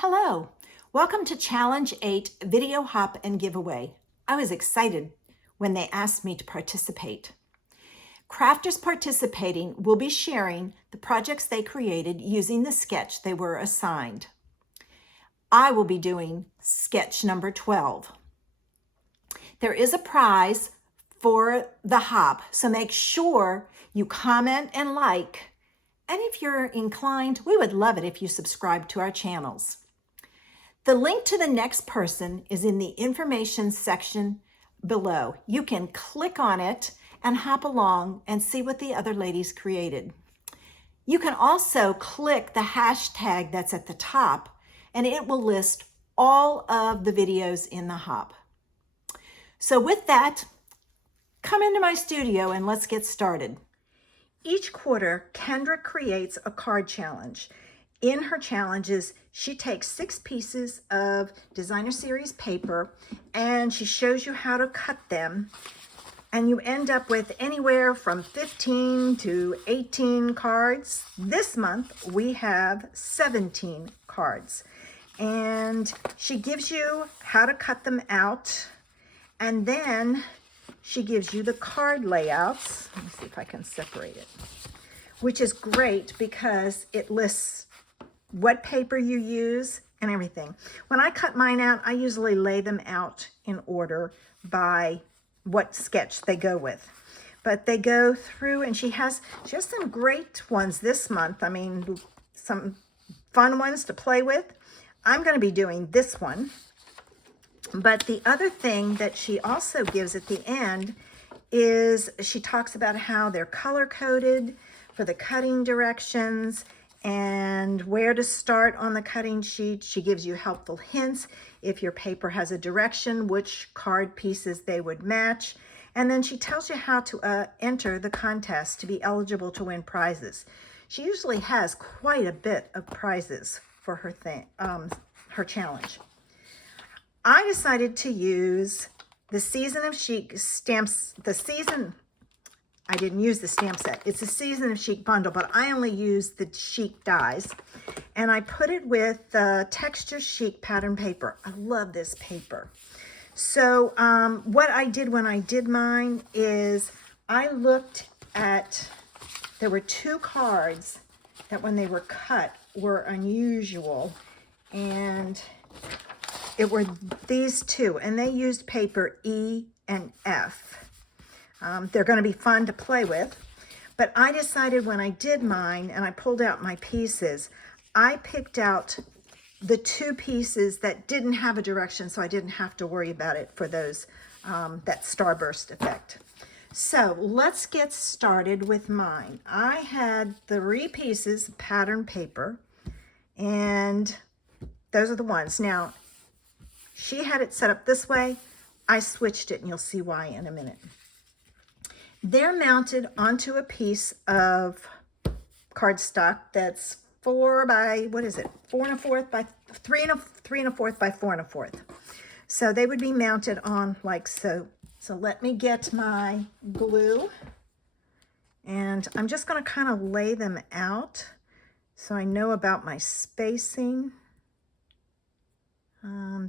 Hello, welcome to Challenge 8 Video Hop and Giveaway. I was excited when they asked me to participate. Crafters participating will be sharing the projects they created using the sketch they were assigned. I will be doing sketch number 12. There is a prize for the hop, so make sure you comment and like. And if you're inclined, we would love it if you subscribe to our channels. The link to the next person is in the information section below. You can click on it and hop along and see what the other ladies created. You can also click the hashtag that's at the top and it will list all of the videos in the hop. So with that, come into my studio and let's get started. Each quarter, Kendra creates a card challenge. In her challenges, she takes 6 pieces of designer series paper and she shows you how to cut them. And you end up with anywhere from 15 to 18 cards. This month, we have 17 cards. And she gives you how to cut them out. And then she gives you the card layouts. Let me see if I can separate it. Which is great because it lists what paper you use and everything. When I cut mine out, I usually lay them out in order by what sketch they go with. But they go through, and she has some great ones this month. I mean, some fun ones to play with. I'm going to be doing this one. But the other thing that she also gives at the end is she talks about how they're color-coded for the cutting directions and where to start on the cutting sheet. She gives you helpful hints if your paper has a direction, which card pieces they would match. And then she tells you how to enter the contest to be eligible to win prizes. She usually has quite a bit of prizes for her challenge. I decided to use the Season of Chic stamps, I didn't use the stamp set. It's a Season of Chic bundle, but I only used the Chic dies. And I put it with the Texture Chic pattern paper. I love this paper. So what I did when I did mine is I looked at, there were 2 cards that when they were cut were unusual. And it were these 2, and they used paper E and F. They're going to be fun to play with, but I decided when I did mine and I pulled out my pieces, I picked out the 2 pieces that didn't have a direction, so I didn't have to worry about it for those that starburst effect. So let's get started with mine. I had 3 pieces of pattern paper, and those are the ones. Now, she had it set up this way. I switched it, and you'll see why in a minute. They're mounted onto a piece of cardstock that's 4 by, what is it? 4 1/4 by 3 1/4 by 4 1/4. So they would be mounted on like so. So let me get my glue, and I'm just going to kind of lay them out so I know about my spacing.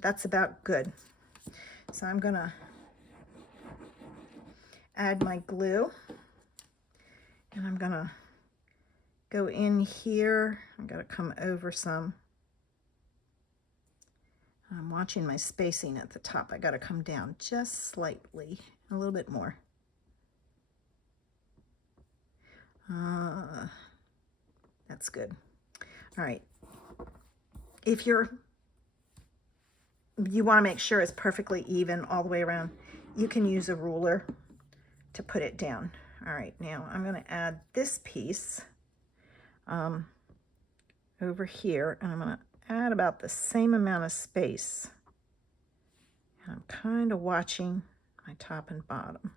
That's about good. So I'm going to add my glue, and I'm going to go in here. I'm going to come over some. I'm watching my spacing at the top. I got to come down just slightly, a little bit more. That's good. All right. If you want to make sure it's perfectly even all the way around, you can use a ruler to put it down. All right, now I'm going to add this piece over here, and I'm going to add about the same amount of space. And I'm kind of watching my top and bottom.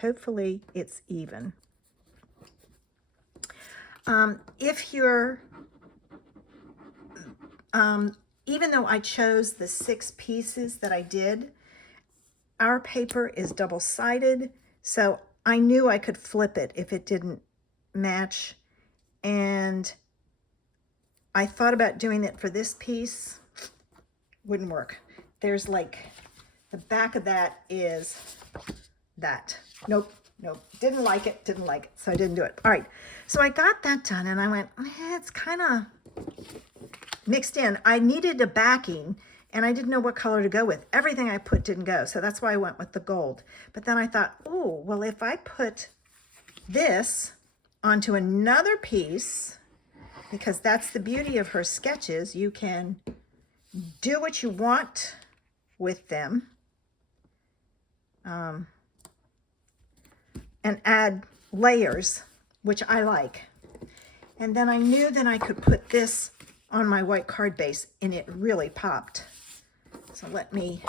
Hopefully it's even. If you're, even though I chose the 6 pieces that I did, our paper is double-sided, so I knew I could flip it if it didn't match. And I thought about doing it for this piece, wouldn't work. There's like, the back of that is that. Nope, didn't like it, so I didn't do it. All right, so I got that done and I went, it's kind of mixed in. I needed a backing and I didn't know what color to go with. Everything I put didn't go, so that's why I went with the gold. But then I thought, oh, well, if I put this onto another piece, because that's the beauty of her sketches, you can do what you want with them, and add layers, which I like. And then I knew that I could put this on my white card base and it really popped. So let me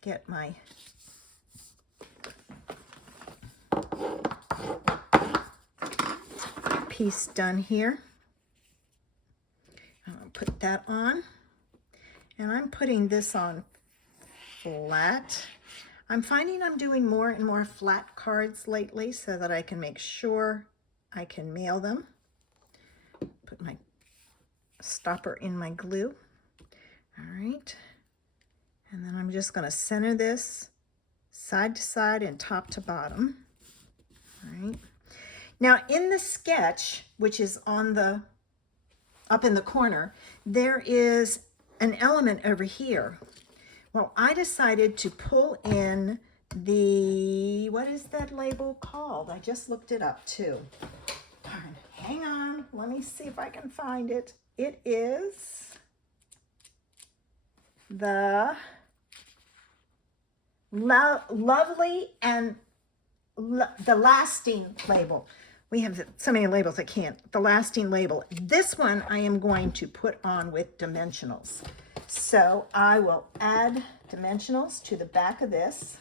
get my piece done here. I'm going to put that on, and I'm putting this on flat. I'm finding I'm doing more and more flat cards lately so that I can make sure I can mail them. Put my stopper in my glue. All right. And then I'm just going to center this side to side and top to bottom. All right. Now in the sketch, which is on the up in the corner, there is an element over here. Well, I decided to pull in the, what is that label called? I just looked it up too. Darn, hang on, let me see if I can find it. It is the Lovely and the Lasting label. We have so many labels I can't. The Lasting label. This one I am going to put on with dimensionals. So I will add dimensionals to the back of this,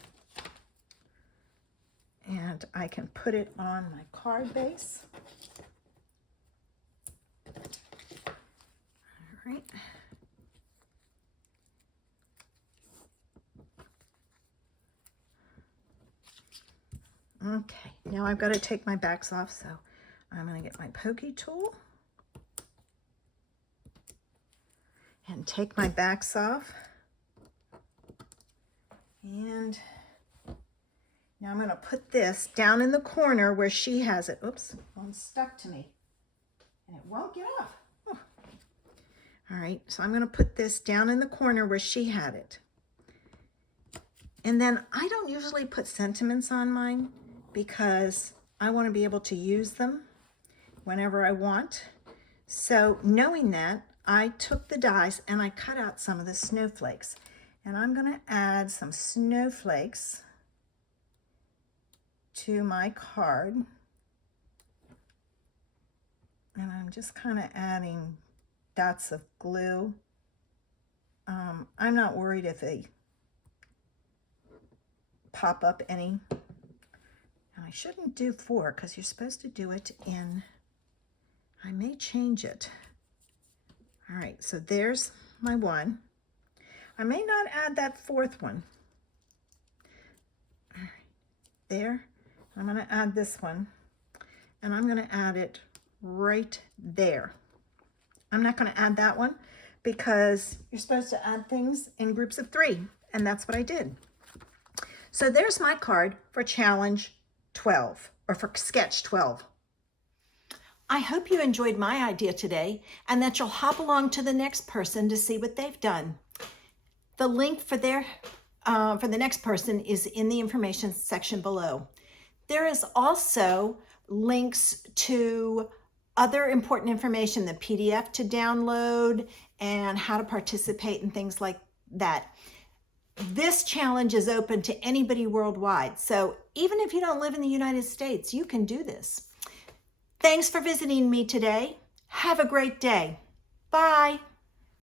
and I can put it on my card base. All right. Okay, now I've got to take my backs off, so I'm going to get my pokey tool and take my backs off. And now I'm going to put this down in the corner where she has it. Oops, it's stuck to me and it won't get off. Oh. All right, so I'm going to put this down in the corner where she had it. And then I don't usually put sentiments on mine because I want to be able to use them whenever I want. So knowing that, I took the dies and I cut out some of the snowflakes. And I'm going to add some snowflakes to my card. And I'm just kind of adding dots of glue. I'm not worried if they pop up any. And I shouldn't do 4 because you're supposed to do it in, I may change it. All right, so there's my one. I may not add that 4th one. All right, there. I'm going to add this one, and I'm going to add it right there. I'm not going to add that one because you're supposed to add things in groups of 3, and that's what I did. So there's my card for Challenge 12, or for Sketch 12. I hope you enjoyed my idea today and that you'll hop along to the next person to see what they've done. The link for the next person is in the information section below. There is also links to other important information, the PDF to download and how to participate and things like that. This challenge is open to anybody worldwide. So even if you don't live in the United States, you can do this. Thanks for visiting me today. Have a great day. Bye.